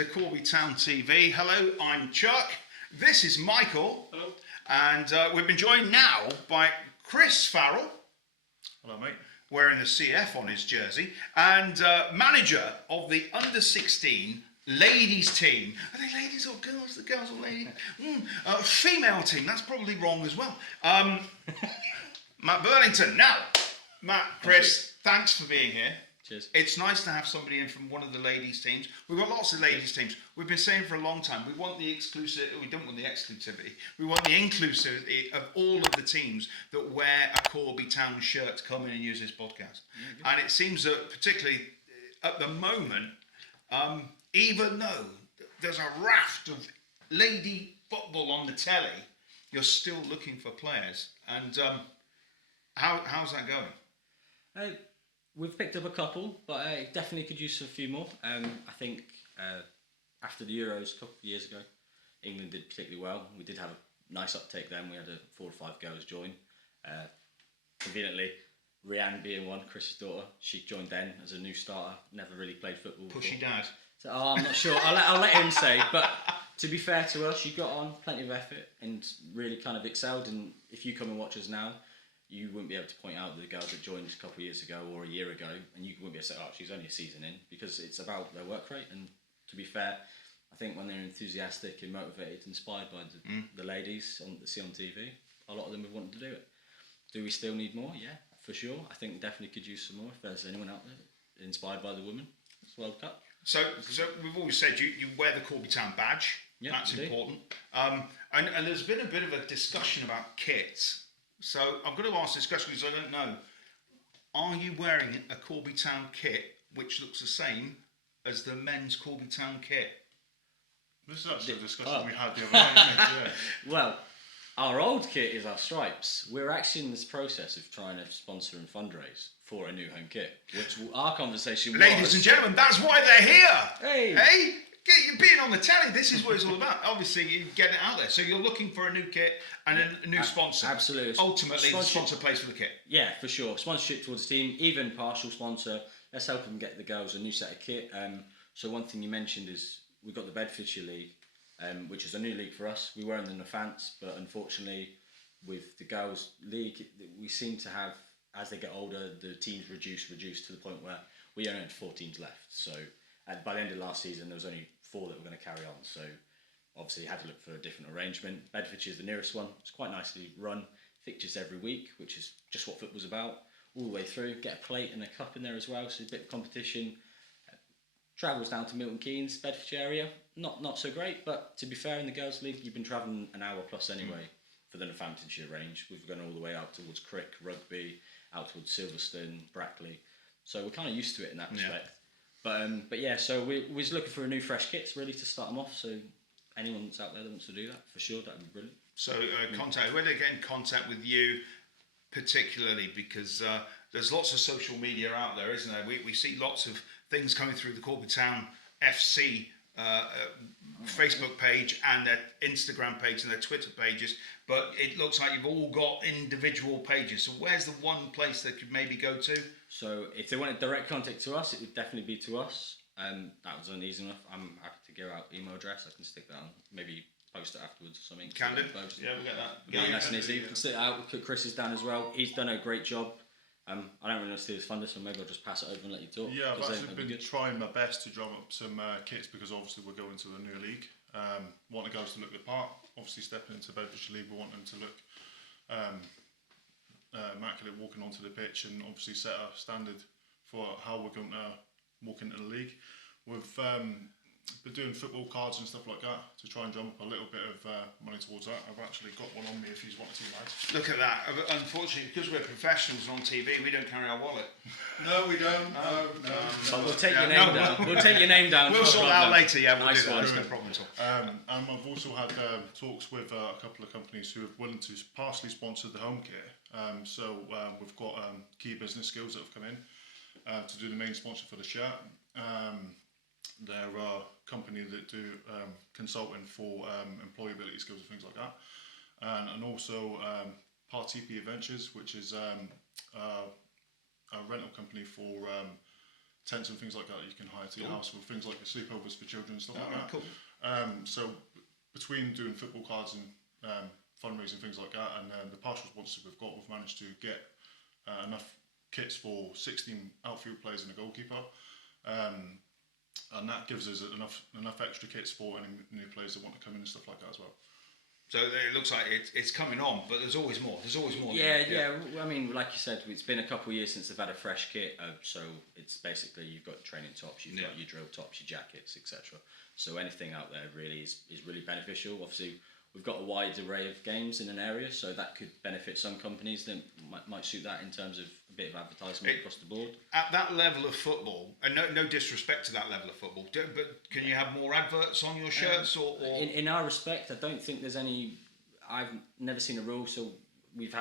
to Corby Town TV. Hello, I'm Chuck. This is Michael. Hello. And we've been joined now by Chris Farrell. Hello, mate. Wearing the CF on his jersey. And manager of the under-16 ladies team. Are they ladies or girls? The girls or ladies? Female team. That's probably wrong as well. Matt Burlington. Now, Matt, Chris, thanks for being here. Cheers. It's nice to have somebody in from one of the ladies' teams. We've got lots of ladies' teams. We've been saying for a long time, we want the exclusivity. We don't want the exclusivity. We want the inclusivity of all of the teams that wear a Corby Town shirt to come in and use this podcast. Yeah, and it seems that particularly at the moment, even though there's a raft of lady football on the telly, you're still looking for players. And how's that going? We've picked up a couple, but I definitely could use a few more. I think after the Euros a couple of years ago, England did particularly well. We did have a nice uptake then. We had 4 or 5 girls join. Conveniently, Rhian being one, Chris's daughter, she joined then as a new starter. Never really played football Pushy before. dad. So, I'm not sure. I'll let him say. But to be fair to her, she got on, plenty of effort, and really kind of excelled. And if you come and watch us now, you wouldn't be able to point out the girls that joined a couple of years ago or a year ago, and you wouldn't be able to say, oh, she's only a season in, because it's about their work rate. And to be fair, I think when they're enthusiastic and motivated, inspired by the ladies that see on TV, a lot of them have wanted to do it. Do we still need more? Yeah, for sure. I think we definitely could use some more if there's anyone out there inspired by the women. It's World Cup. So we've always said you wear the Corby Town badge. Yep, that's important. And there's been a bit of a discussion about kits. So I'm going to ask this question because I don't know. Are you wearing a Corby Town kit which looks the same as the men's Corby Town kit? This is actually a discussion we had the other night. Yeah. Well, our old kit is our stripes. We're actually in this process of trying to sponsor and fundraise for a new home kit, which our conversation was... Ladies and gentlemen, that's why they're here! Hey! Hey! You're being on the telly, this is what it's all about. Obviously, you get it out there. So you're looking for a new kit and a new sponsor. Absolutely. Ultimately, the sponsor pays for the kit. Yeah, for sure. Sponsorship towards the team, even partial sponsor. Let's help them get the girls a new set of kit. So one thing you mentioned is we've got the Bedfordshire League, which is a new league for us. We were in the Northamptonshire, but unfortunately, with the girls' league, we seem to have, as they get older, the teams reduce to the point where we only had 4 teams left. So by the end of last season, there was only 4 that were going to carry on. So obviously had to look for a different arrangement. Bedfordshire is the nearest one. It's quite nicely run. Fixtures every week, which is just what football's about. All the way through. Get a plate and a cup in there as well. So a bit of competition. Travels down to Milton Keynes, Bedfordshire area. Not so great, but to be fair, in the Girls' League, you've been travelling an hour plus anyway for the Northamptonshire range. We've gone all the way out towards Crick, Rugby, out towards Silverstone, Brackley. So we're kind of used to it in that respect. Yeah. But yeah, so we're just looking for a new fresh kits really to start them off. So anyone that's out there that wants to do that, for sure, that'd be brilliant. So where do they get in contact with you particularly? Because there's lots of social media out there, isn't there? We see lots of things coming through the Corby Town FC Facebook page and their Instagram page and their Twitter pages, but it looks like you've all got individual pages. So where's the one place they could maybe go to? So if they wanted direct contact to us, it would definitely be to us. That was easy enough. I'm happy to give out email address. I can stick that on. Maybe post it afterwards or something. Can do. Yeah, we'll get that. Yeah, nice and easy. You can stick it out. We'll put Chris's down as well. He's done a great job. I don't really want to steal his thunder, so maybe I'll just pass it over and let you talk. Yeah, I've actually been trying my best to drum up some kits because obviously we're going to the new league. Want the girls to look the part. Obviously stepping into Bedfordshire League, we want them to look immaculate walking onto the pitch and obviously set a standard for how we're going to walk into the league. We've been doing football cards and stuff like that to try and drum up a little bit of money towards that. I've actually got one on me if you want to, lads. Look at that. Unfortunately, because we're professionals on TV, we don't carry our wallet. No, we don't. No. But we'll take your name down. We'll take your name down. We'll sort that out later. Yeah, we'll nice do that. That's no problem at all. And I've also had talks with a couple of companies who are willing to partially sponsor the home care. So we've got Key Business Skills that have come in to do the main sponsor for the shirt. They're a company that do consulting for employability skills and things like that. And also Partipi Adventures, which is a rental company for tents and things like that you can hire to your house for things like your sleepovers for children and stuff like that. Cool. So between doing football cards and fundraising things like that, and the partial sponsors we've got, we've managed to get enough kits for 16 outfield players and a goalkeeper, and that gives us enough extra kits for any new players that want to come in and stuff like that as well. So it looks like it's coming on, but there's always more. There's always more. Yeah. I mean, like you said, it's been a couple of years since they've had a fresh kit. So it's basically you've got training tops, you've got your drill tops, your jackets, etc. So anything out there really is really beneficial. Obviously, we've got a wide array of games in an area, so that could benefit some companies that might suit that in terms of a bit of advertisement across the board. At that level of football, and no disrespect to that level of football, but can you have more adverts on your shirts? Or... In our respect, I don't think there's any. I've never seen a rule, so we've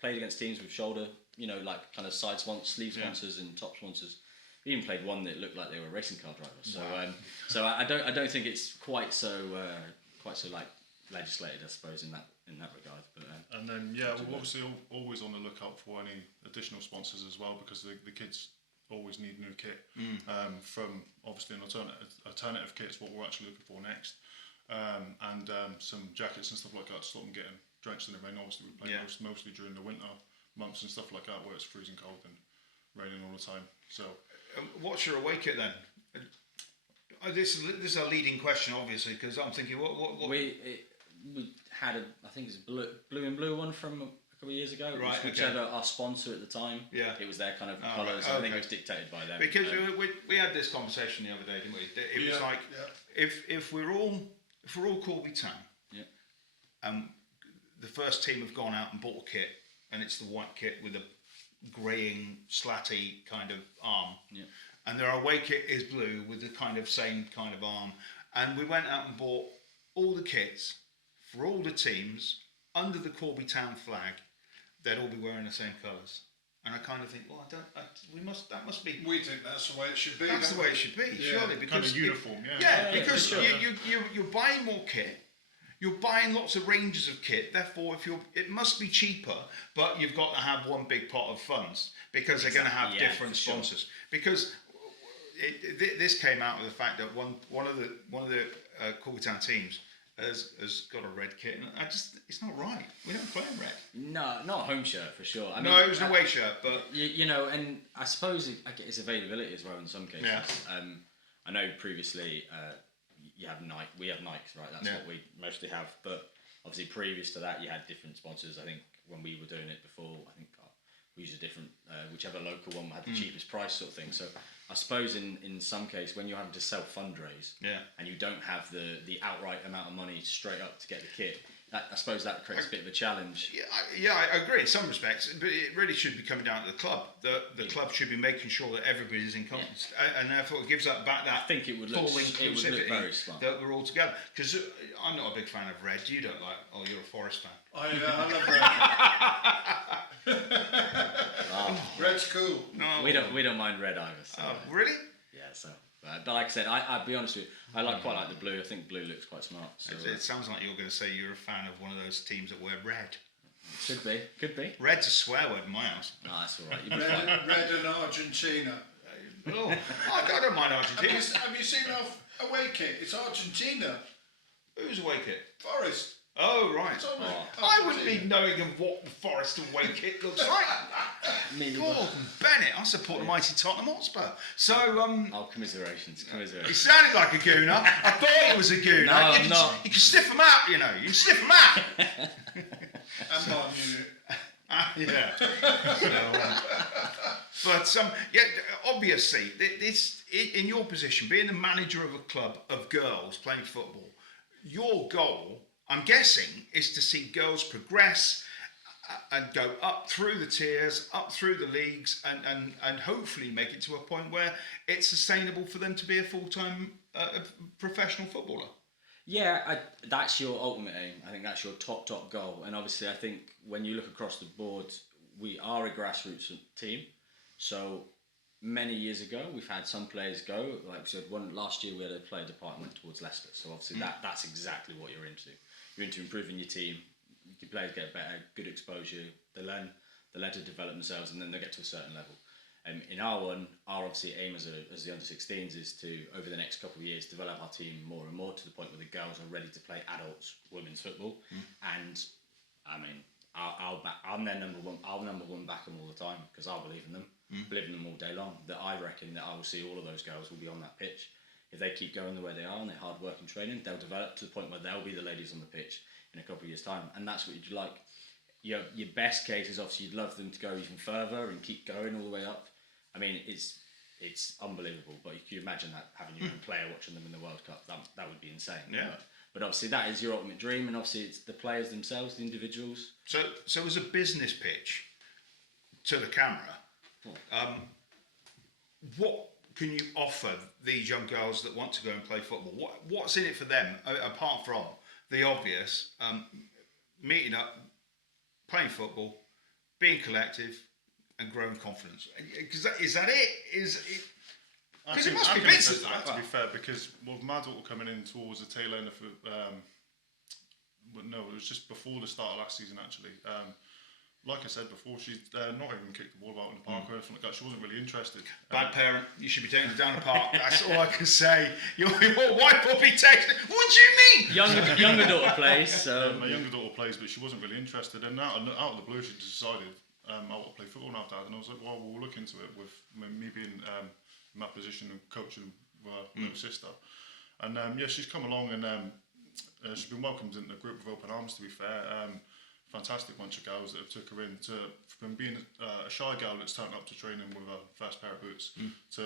played against teams with shoulder, like kind of side sleeve sponsors and top sponsors. We even played one that looked like they were a racing car drivers. So, so I don't think it's quite so like legislated, I suppose, in that regard. But and then we're obviously always on the lookout for any additional sponsors as well, because the kids always need new kit. From obviously an alternative kit is what we're actually looking for next, and some jackets and stuff like that to stop them getting drenched in the rain. Obviously, we play mostly during the winter months and stuff like that, where it's freezing cold and raining all the time. So, what's your away kit then? This is a leading question, obviously, because I'm thinking, what? We had I think it's blue and blue one from a couple of years ago. Right. Whichever our sponsor at the time. Yeah. It was their kind of colours. Right. I think it was dictated by them. Because we had this conversation the other day, didn't we? It was like if we're all Corby Town. Yeah. The first team have gone out and bought a kit, and it's the white kit with a greying, slatty kind of arm. Yeah. And their away kit is blue with the kind of same kind of arm. And we went out and bought all the kits for all the teams under the Corby Town flag. They'd all be wearing the same colours. And I kind of think, well, that must be. We think that's the way it should be. That's the way it should be, surely. Because kind of uniform, because sure. you're buying more kit. You're buying lots of ranges of kit, therefore, it must be cheaper, but you've got to have one big pot of funds because they're going to have different sponsors. Sure. Because this came out of the fact that one of the Corby Town teams has got a red kit, and it's not right. We don't play in red. No, not a home shirt for sure. I mean, it was an away shirt, but and I suppose it's availability as well in some cases. Yeah. I know previously. You have Nike. We have Nikes, right? That's what we mostly have. But obviously, previous to that, you had different sponsors. I think when we were doing it before, I think we used a different, whichever local one had the cheapest price, sort of thing. So I suppose in some case, when you're having to self-fundraise, and you don't have the outright amount of money straight up to get the kit, I suppose that creates a bit of a challenge. I agree in some respects, but it really should be coming down to the club. The club should be making sure that everybody's in confidence, and therefore it gives back that I think it would look very smart. That we're all together. Because I'm not a big fan of red. You don't like? Oh, you're a Forest fan. I love red. Red's cool. No, we don't mind red either. So, really? Yeah. So. But like I said, I'll be honest with you, I quite like the blue. I think blue looks quite smart. So, it sounds like you're going to say you're a fan of one of those teams that wear red. Could be. Red's a swear word in my house. No, that's all right. Red and Argentina. Oh, I don't mind Argentina. Have you seen our away kit? It's Argentina. Who's away kit? Forest. Oh, right. I wouldn't be knowing of what the Forest away kit looks like. Gordon Bennett, I support the mighty Tottenham Hotspur. So, commiserations. He sounded like a gooner. I thought he was a gooner. No, I'm not. You can sniff them out, You can sniff them out. And Bayern Munich. Yeah. But obviously, this in your position, being the manager of a club of girls playing football, your goal, I'm guessing, is to see girls progress and go up through the tiers, up through the leagues, and hopefully make it to a point where it's sustainable for them to be a full-time professional footballer. Yeah, that's your ultimate aim. I think that's your top goal. And obviously, I think when you look across the board, we are a grassroots team. So many years ago, we've had some players go. Like we said, last year we had a player department towards Leicester. So obviously that's exactly what you're into. You're into improving your team. Your players get better, good exposure. They learn to develop themselves, and then they get to a certain level. In our one, our obviously aim as the under 16s is to, over the next couple of years, develop our team more and more to the point where the girls are ready to play adults women's football. And I mean, I'm their number one. I'll number one back them all the time because I believe in them, believe in them all day long. That I reckon that I will see all of those girls will be on that pitch. If they keep going the way they are and they're hard work and training, they'll develop to the point where they'll be the ladies on the pitch in a couple of years' time. And that's what you'd like. Your best case is obviously you'd love them to go even further and keep going all the way up. I mean, it's unbelievable. But you can imagine that having your own player watching them in the World Cup, that would be insane. Yeah. But obviously that is your ultimate dream, and obviously it's the players themselves, the individuals. So as a business pitch to the camera, what can you offer these young girls that want to go and play football? What's in it for them apart from the obvious meeting up, playing football, being collective, and growing confidence? Because is that it? Because it must be bits of that. To be fair, because with my daughter coming in towards the tail end of but no, it was just before the start of last season actually. Like I said before, she's not even kicked the ball out in the park or anything like that. She wasn't really interested. Bad parent, you should be taking her down the park. That's all I can say. Your wife will be texting. What do you mean? Younger daughter plays. So my younger daughter plays, but she wasn't really interested. And out of the blue, she decided I want to play football now, Dad. And I was like, well, we'll look into it with me being in my position and coaching with her little sister. And she's come along and she's been welcomed into the group with open arms. To be fair. Fantastic bunch of girls that have took her in from being a shy girl that's turned up to training with a first pair of boots to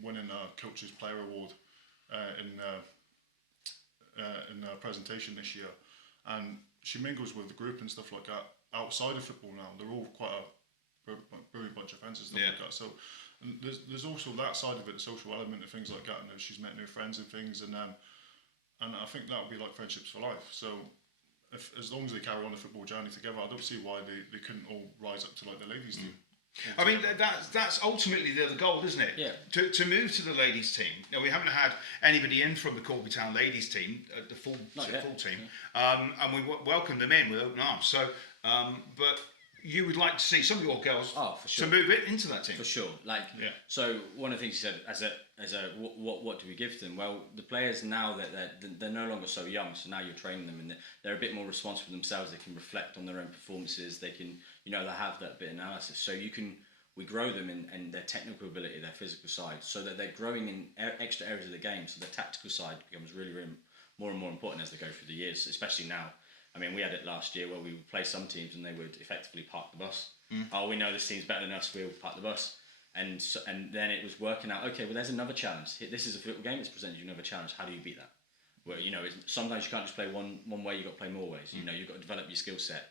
winning a Coach's Player Award in a presentation this year, and she mingles with the group and stuff like that outside of football now. They're all quite a brilliant bunch of friends and stuff like that. So there's also that side of it, the social element of things like that, and she's met new friends and things, and I think that would be like friendships for life. So. As long as they carry on the football journey together, I don't see why they couldn't all rise up to like the ladies team. I mean, that's ultimately the goal, isn't it? Yeah. To move to the ladies team. Now, we haven't had anybody in from the Corby Town ladies team, the full team, and we welcome them in with open arms. So, but you would like to see some of your girls for sure. to move it into that team. For sure. So one of the things you said as a what do we give to them? Well, the players now that they're no longer so young, so now you're training them and they're a bit more responsible themselves. They can reflect on their own performances. They can, they have that bit of analysis. So we grow them in their technical ability, their physical side, so that they're growing in extra areas of the game. So the tactical side becomes really, really more and more important as they go through the years, especially now. I mean, we had it last year where we would play some teams and they would effectively park the bus. Oh, we know this team's better than us, we'll park the bus. And then it was working out, okay, well, there's another challenge. This is a football game, it's presented you another challenge. How do you beat that? Well, sometimes you can't just play one way, you've got to play more ways. You've got to develop your skill set,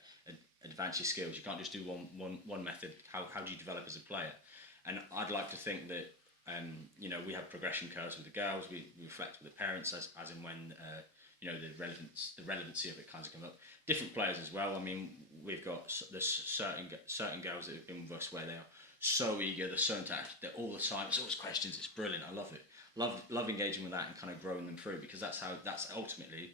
advance your skills. You can't just do one method. How do you develop as a player? And I'd like to think that, we have progression curves with the girls, we reflect with the parents as and when, the relevancy of it kind of comes up. Different players as well. I mean, we've got there's certain girls that have been with us where they are so eager, they're so intact, they're all the time. It's always questions. It's brilliant. I love it. Love engaging with that and kind of growing them through, because that's ultimately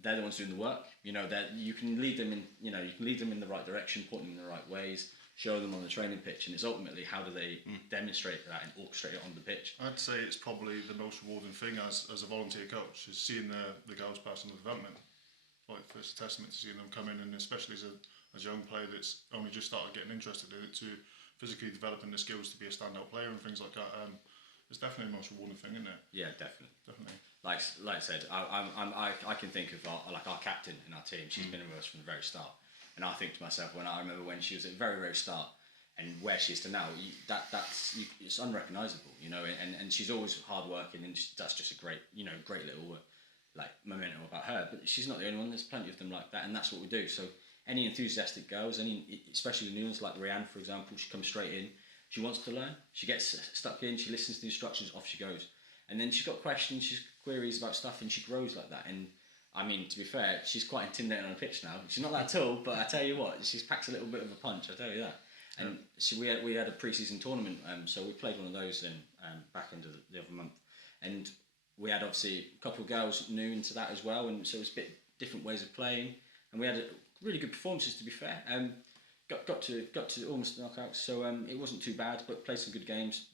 they're the ones doing the work. That you can lead them in. You can lead them in the right direction, point them in the right ways, show them on the training pitch, and it's ultimately how do they demonstrate that and orchestrate it on the pitch. I'd say it's probably the most rewarding thing as a volunteer coach is seeing the girls' personal development. Like, it's a testament to seeing them come in, and especially as a young player that's only just started getting interested in it, to physically developing the skills to be a standout player and things like that. It's definitely the most rewarding thing, isn't it? Yeah, definitely. Definitely. Like I said, I can think of our captain in our team. She's been with us from the very start. And I think to myself, I remember when she was at the very, very start and where she is to now, it's unrecognisable, and she's always hardworking, and that's just a great little memento about her. But she's not the only one. There's plenty of them like that, and that's what we do. So any enthusiastic girls, especially the new ones like Rhian, for example, she comes straight in. She wants to learn. She gets stuck in. She listens to the instructions. Off she goes. And then she's got questions. She's queries about stuff, and she grows like that. And I mean, to be fair, she's quite intimidating on a pitch now. She's not that tall, but I tell you what, she's packed a little bit of a punch. I tell you that. And we had a pre-season tournament, so we played one of those then back into the other month, and we had obviously a couple of girls new into that as well, and so it was a bit different ways of playing, and we had really good performances, to be fair. got to almost knockouts, so it wasn't too bad. But played some good games.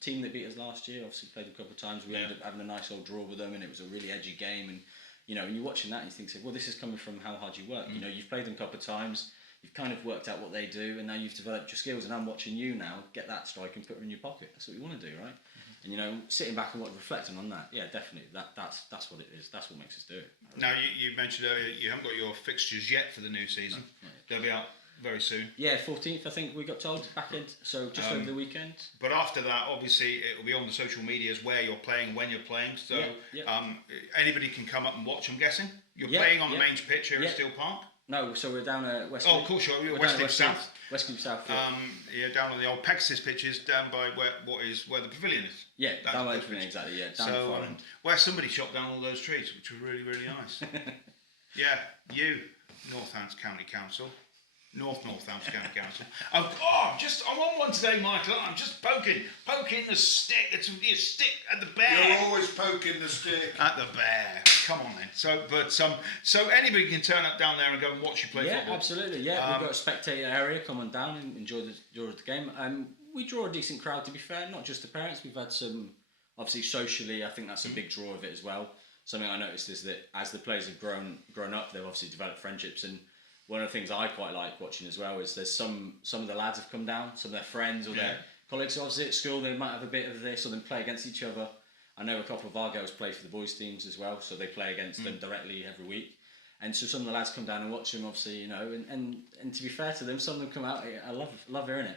Team that beat us last year, obviously played a couple of times. We ended up having a nice old draw with them, and it was a really edgy game. And you know, when you're watching that, you think, well, this is coming from how hard you work. You know, you've played them a couple of times. You've kind of worked out what they do, and now you've developed your skills. And I'm watching you now get that strike and put it in your pocket. That's what you want to do, right? And you know, sitting back and reflecting on that, yeah, definitely, that's what it is. That's what makes us do it. Now, you mentioned earlier you haven't got your fixtures yet for the new season. They'll be out very soon. Yeah, 14th, I think we got told, back end, so just over the weekend. But after that, obviously, it will be on the social medias where you're playing, when you're playing. So anybody can come up and watch, I'm guessing. You're playing on the main pitch here at Steel Park? No, so we're down at West. Oh, of course, you're Westleaf South. Westleaf South. Yeah. Yeah, down on the old Pegasus pitches, down by where the pavilion is. Yeah, That's down by the the pavilion, pitch. exactly. Yeah, down So the far end. where somebody chopped down all those trees, which was really, really nice. Yeah, you, Northampton County Council. Northampton County Council. I'm on one today, Michael. I'm just poking the stick. It's a stick at the bear. You're always poking the stick. At the bear. Come on then. So anybody can turn up down there and go and watch you play football. Yeah, absolutely. Yeah, we've got a spectator area. Come on down and enjoy the game. We draw a decent crowd, to be fair. Not just the parents. We've had some, obviously socially. I think that's a big draw of it as well. Something I noticed is that as the players have grown up, they've obviously developed friendships. And one of the things I quite like watching as well is there's some of the lads have come down, some of their friends or their colleagues obviously at school, they might have a bit of this or then play against each other. I know a couple of our girls play for the boys teams as well, so they play against them directly every week. And so some of the lads come down and watch them, obviously, you know, and to be fair to them, some of them come out, I love hearing it.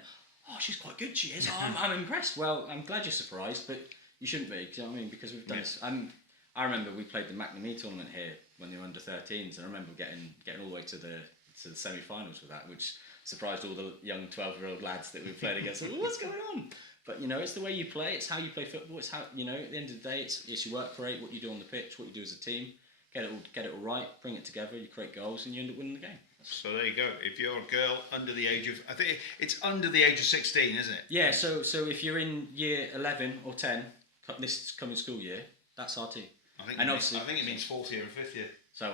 Oh, she's quite good, she is. Oh, I'm impressed. Well, I'm glad you're surprised, but you shouldn't be, do you know what I mean? Because we've done this. I remember we played the McNamee tournament here when they were under 13s, and I remember getting all the way to the semi-finals with that, which surprised all the young 12-year-old lads that we played against. Like, what's going on? But you know, it's the way you play. It's how you play football. It's how, you know, at the end of the day, it's your work rate, what you do on the pitch, what you do as a team. Get it all right. Bring it together. You create goals, and you end up winning the game. So there you go. If you're a girl under the age of, I think it's under the age of 16, isn't it? Yeah. So if you're in year 11 or 10, this coming school year, that's our team. I think it means fourth year and fifth year. So,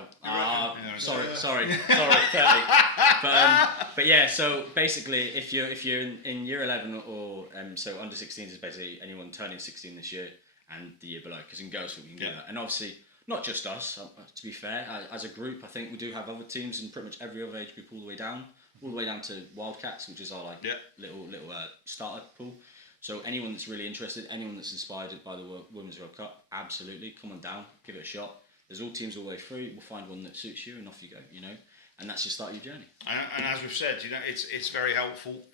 sorry, 30. But yeah, so basically, if you're in year 11 or so under 16s is basically anyone turning 16 this year and the year below, because in girls we can do that. And obviously, not just us. To be fair, as a group, I think we do have other teams in pretty much every other age group all the way down to Wildcats, which is our little starter pool. So anyone that's really interested, anyone that's inspired by the Women's World Cup, absolutely come on down, give it a shot. There's all teams all the way through. We'll find one that suits you, and off you go. You know, and that's just start your journey. And as we've said, you know, it's very helpful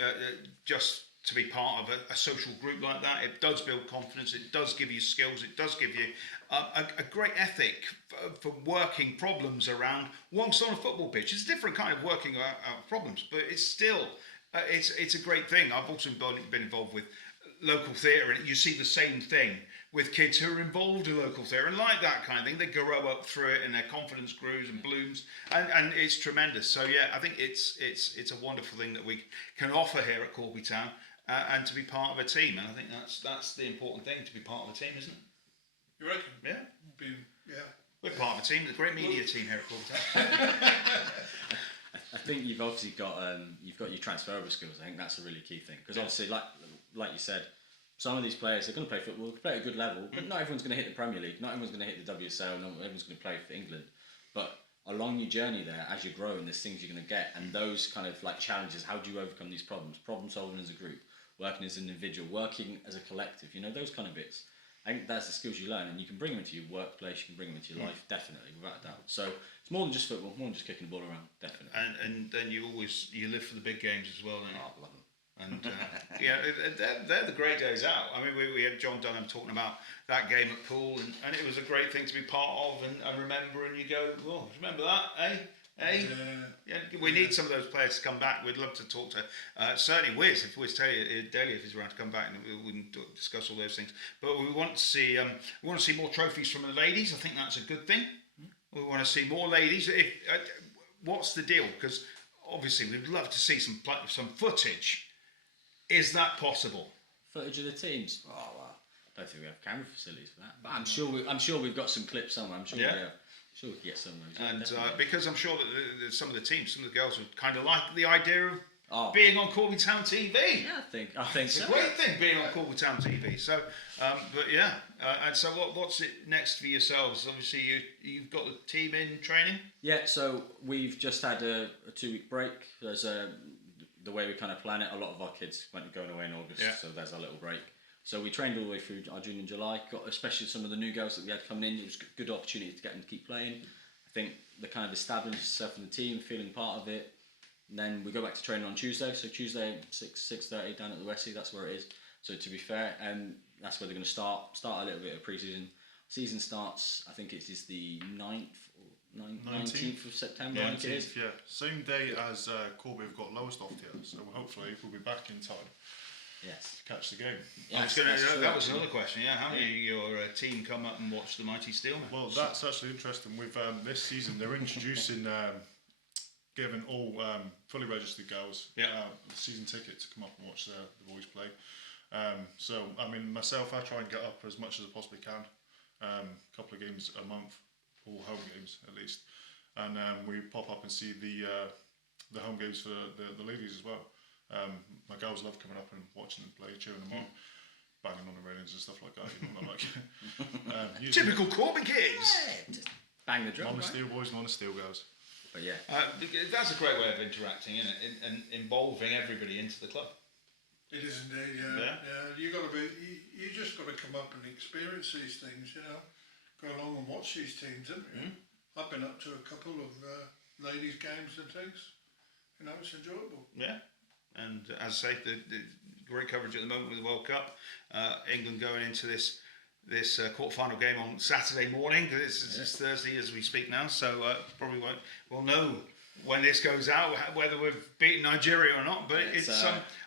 just to be part of a social group like that. It does build confidence. It does give you skills. It does give you a great ethic for working problems around whilst on a football pitch. It's a different kind of working out problems, but it's still it's a great thing. I've also been involved with local theatre, and you see the same thing with kids who are involved in local theatre and like that kind of thing. They grow up through it and their confidence grows and blooms, and it's tremendous. So yeah, I think it's a wonderful thing that we can offer here at Corby Town, and to be part of a team. And I think that's the important thing, to be part of a team, isn't it? You reckon? Yeah. We're part of a team, the great media team here at Corby Town. I think you've obviously got your transferable skills. I think that's a really key thing, because obviously, like you said, some of these players are going to play football, play at a good level, but not everyone's going to hit the Premier League, not everyone's going to hit the WSL, not everyone's going to play for England. But along your journey there, as you're growing, there's things you're going to get, and those kind of like challenges. How do you overcome these problems? Problem solving as a group, working as an individual, working as a collective. You know, those kind of bits. I think that's the skills you learn, and you can bring them into your workplace, you can bring them into your life, definitely, without a doubt. So it's more than just football, more than just kicking the ball around, definitely. And then you live for the big games as well, don't you? Oh, love them. And yeah, they're the great days out. I mean, we had John Dunham talking about that game at Poole, and it was a great thing to be part of and remember. And you go, oh, remember that, eh? Yeah, we need some of those players to come back. We'd love to talk to certainly Wiz, if Wiz Daly, if he's around to come back, and we can discuss all those things. But we want to see more trophies from the ladies. I think that's a good thing. We want to see more ladies. What's the deal? Because obviously we'd love to see some footage. Is that possible? Footage of the teams? Oh, well, I don't think we have camera facilities for that. But I'm sure we've got some clips somewhere. I'm sure we have. Sure, we can get some of those. And because I'm sure that some of the teams, some of the girls would kind of like the idea of being on Corby Town TV. Yeah, I think It's so. a great thing being on Corby Town TV. So, but yeah, and so what's it next for yourselves? Obviously, you've got the team in training. Yeah, so we've just had a 2-week break. There's the way we kind of plan it. A lot of our kids went going away in August, so there's a little break. So we trained all the way through our June and July. Got especially some of the new girls that we had coming in. It was a good opportunity to get them to keep playing. I think they kind of established themselves in the team, feeling part of it. And then we go back to training on Tuesday. So Tuesday 6:30 down at the Westie. That's where it is. So to be fair, that's where they're going to start a little bit of pre-season. Season starts. I think it is the 19th of September. Yeah, I think it is. yeah. Same day as Corby have got Lowestoft here, so hopefully we'll be back in time Yes. to catch the game. Yes, That was another question. Yeah, how do your team come up and watch the mighty Steelmen? Well, that's actually interesting. With this season, they're introducing giving all fully registered girls a season ticket to come up and watch the boys play. So, I mean, myself, I try and get up as much as I possibly can. A couple of games a month, all home games at least, and we pop up and see the home games for the ladies as well. My girls love coming up and watching them play, cheering them on, banging on the railings and stuff like that. You know, like Typical Corby kids. Just bang the drum. non Right? steel boys, non steel girls. But yeah. That's a great way of interacting, isn't it? And involving everybody into the club. It is indeed, yeah. You got to be. You just got to come up and experience these things. You know, go along and watch these teams, haven't you? I've been up to a couple of ladies' games and things. You know, it's enjoyable. Yeah. And as I say, the great coverage at the moment with the World Cup. England going into this quarter-final game on Saturday morning. It's Thursday as we speak now, so probably we'll know when this goes out whether we've beaten Nigeria or not. But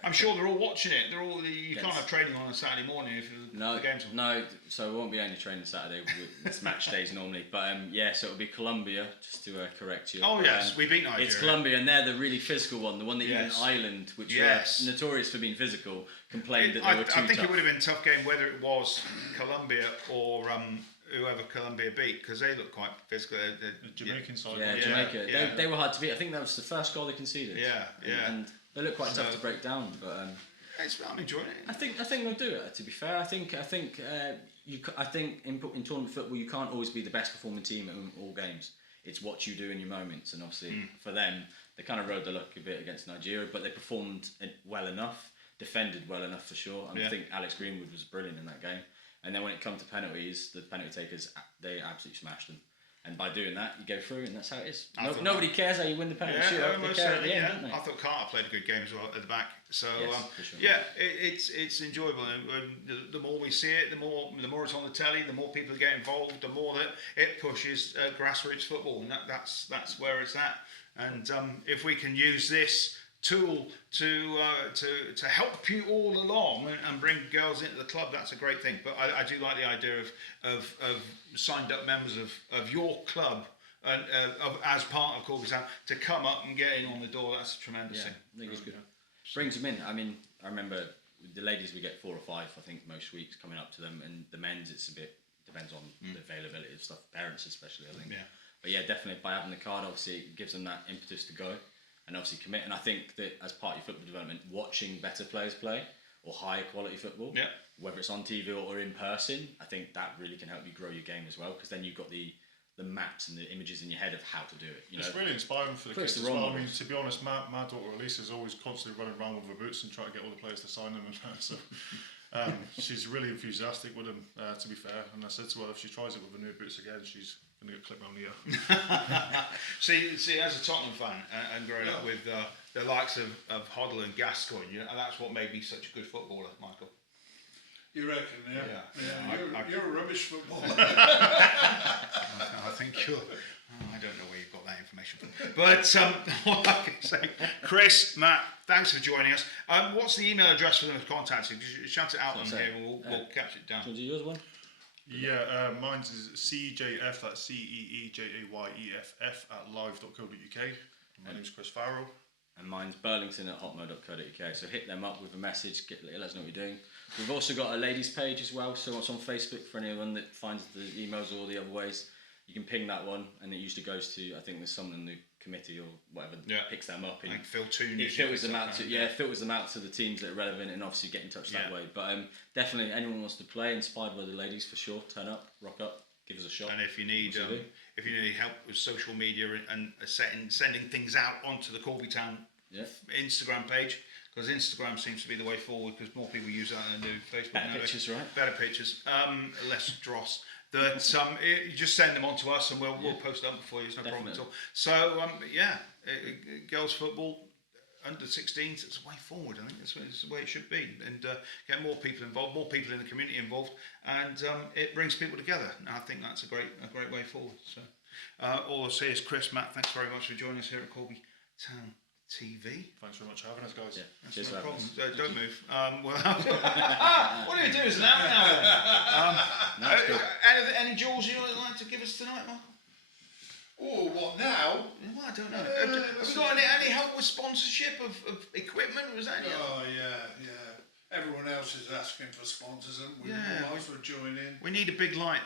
I'm sure they're all watching it. You can't have training on a Saturday morning if the game's on. No, so it won't be only training Saturday. It's match days normally. But so it'll be Colombia, just to correct you. Oh, yes, we beat Nigeria. It's Colombia, and they're the really physical one, the one that even Ireland, which were notorious for being physical, complained that they were too tough. I think it would have been a tough game whether it was Colombia or whoever Colombia beat, because they look quite physical. The Jamaican side. Yeah, Jamaica. Yeah. They were hard to beat. I think that was the first goal they conceded. And they look quite tough to break down. But I'm enjoying it. I think they'll do it. To be fair, I think in tournament football you can't always be the best performing team in all games. It's what you do in your moments, and obviously for them, they kind of rode the luck a bit against Nigeria, but they performed well enough, defended well enough for sure. And I think Alex Greenwood was brilliant in that game. And then when it comes to penalties, the penalty takers, they absolutely smashed them. And by doing that, you go through, and that's how it is. Nobody cares how you win the penalty shootout. They care at the end, don't they? I thought Carter played a good game as well at the back. So for sure. it's enjoyable. And the more we see it, the more it's on the telly, the more people get involved, the more that it pushes grassroots football, and that's where it's at. And if we can use this tool to help you all along and bring girls into the club, that's a great thing. But I do like the idea of signed up members of your club and as part of Corby Town to come up and get in on the door. That's a tremendous thing. I think it's good. Brings them in. I mean, I remember with the ladies we get 4 or 5, I think, most weeks coming up to them, and the men's it's a bit depends on the availability of stuff, parents especially, I think. Yeah. But yeah, definitely by having the card, obviously it gives them that impetus to go and obviously commit. And I think that as part of your football development, watching better players play or higher quality football, whether it's on TV or in person, I think that really can help you grow your game as well, because then you've got the maps and the images in your head of how to do it. It's really inspiring for the kids as well. I mean, to be honest, my daughter Elise is always constantly running around with her boots and trying to get all the players to sign them and that. So she's really enthusiastic with them, to be fair. And I said to her, if she tries it with her new boots again, she's going to get clipped around the ear. see, as a Tottenham fan and growing up with the likes of Hoddle and Gascoigne, that's what made me such a good footballer, Michael. You reckon, yeah? You're a rubbish footballer. I think you're. I don't know where you've got that information from. But what I can say, Chris, Matt, thanks for joining us. What's the email address for them to contact you? Just shout it out on here and we'll catch it down. Do you yours one? Yeah, mine's is CJF, that's CEEJAYEFF at live.co.uk. My name's Chris Farrell. And mine's Burlington at hotmail.co.uk. So hit them up with a message, let us know what you're doing. We've also got a ladies page as well, so it's on Facebook for anyone that finds the emails or the other ways. You can ping that one, and it usually goes to, I think there's someone in the committee or whatever Yeah. picks them up. I And think Phil Toon. it filters them out to filters them out to the teams that are relevant, and obviously get in touch that way. But definitely, anyone wants to play, inspired by the ladies, for sure. Turn up, rock up, give us a shot. And if you need help with social media and sending things out onto the Corby Town Instagram page, because Instagram seems to be the way forward, because more people use that than they do Facebook. Better pictures, right? Better pictures, less dross. That you just send them on to us, and we'll post them up for you. It's no problem at all. So girls football under 16s, it's a way forward. I think that's the way it should be, and get more people involved, more people in the community involved, and it brings people together. And I think that's a great way forward. So all I'll say is, Chris, Matt, thanks very much for joining us here at Corby Town TV. Thanks very much for having us, guys. Yeah. Cheers, no for having problem. us. Don't move. What do we do? Is an hour? Any jewels you'd like to give us tonight, Mark? Oh, what now? Well, I don't know. Have we got any help with sponsorship of equipment? Was that any? Oh, yeah. Everyone else is asking for sponsors, and we might as well join in. We need a big light.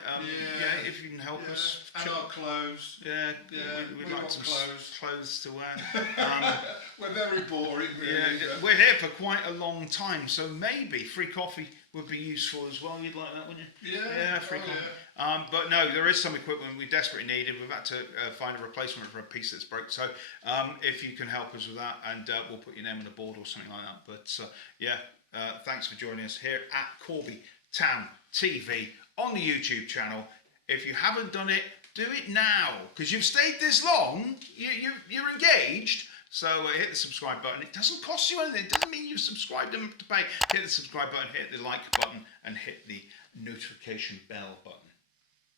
If you can help us. And our clothes. We'd like want some clothes to wear. We're very boring, really. We're here for quite a long time, so maybe free coffee would be useful as well. You'd like that, wouldn't you? Yeah. Free coffee. But no, there is some equipment we desperately needed. We've had to find a replacement for a piece that's broke. So if you can help us with that, and we'll put your name on the board or something like that. But thanks for joining us here at Corby Town TV on the YouTube channel. If you haven't done it, do it now, because you've stayed this long. You're engaged. So hit the subscribe button. It doesn't cost you anything. It doesn't mean you've subscribed them to pay. Hit the subscribe button, hit the like button, and hit the notification bell button.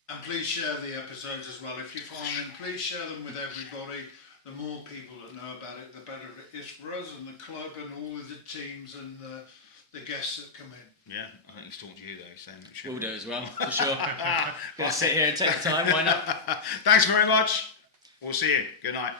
And please share the episodes as well. If you find them, please share them with everybody. The more people that know about it, the better it is for us and the club and all of the teams and the guests that come in. Yeah, I think he's talking to you though. He's saying that should We'll do it as well, for sure. Got to sit here and take the time, why not? Thanks very much. We'll see you. Good night.